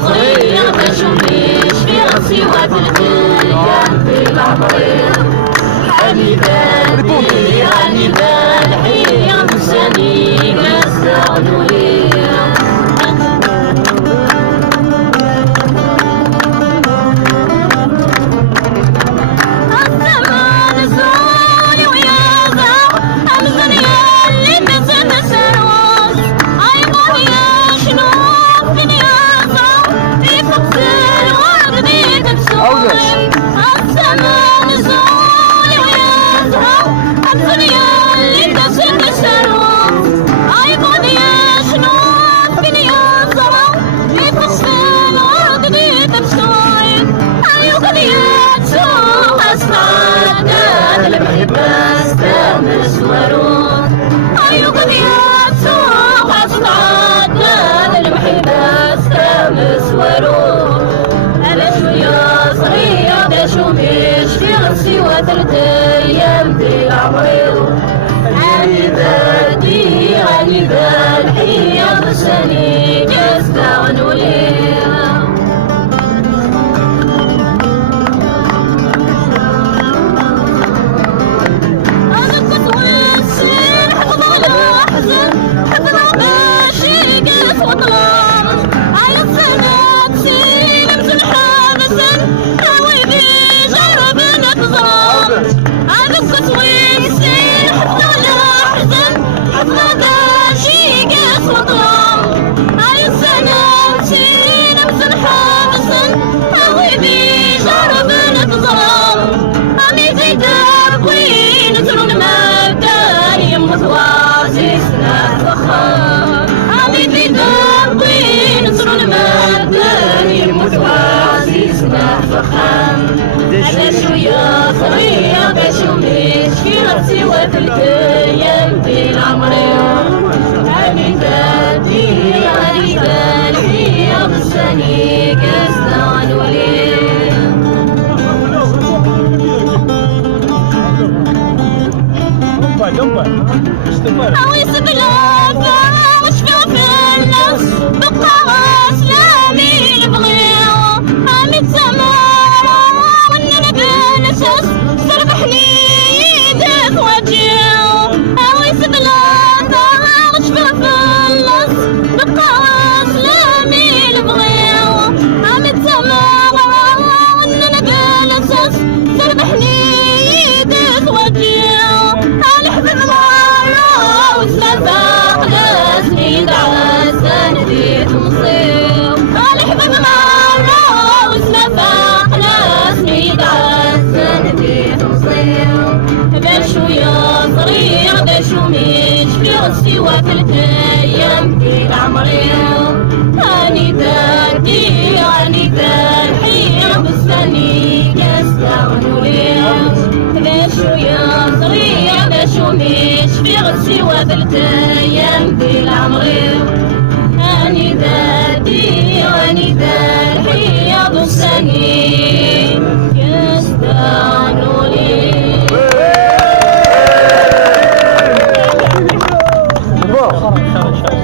صغير باش مليش في راسي وثلث ايام في العمري حبيباتي راني بالحية مساني يستغنوا ليا الزمان زولي ويا زهر الدنيا اللي تتنسروش عيبوا يا شنو الدنيا زهر في فقس الورد بتبسوي الزمان زولي ويا زهر الدنيا اللي تتنسروش عيبوا يا شنو الدنيا زهر في فقس الورد بتبسوي أيوة دياتو أصعد المحبة استعمل صورون أيوة دياتو أصعد المحبة استعمل صورون أنا شوية صغيرة باش ومش في راسي وثلث أيام في عمري راني بادي راني بالحية بساني يستغنوا ليا أنا شوية صغيرة باش ومش في راسي وثلث أيام في العمري راني بادي راني بالحية بساني يستغنوا ليا أويس بلافة وشفا في الناس بقى سلامي نبغيو أمي تسامر وإننا بنساس سربحني يدك وجيو أويس بلافة وشفا في الناس بقى سلامي نبغيو أمي تسامر وإننا بنساس سربحني يدك وجيو الحبيب مرة وثلاثة لازمي دعوة سنديت مصير الحبيب مرة وثلاثة لازمي دعوة سنديت مصير باش ويا صغير باش ومش في راسي وثلث أيام في العمري راني بادي راني بالحية بستاني يستغنوا ليا باش ويا صغير باش ومش في راسي وثلث أيام في العمري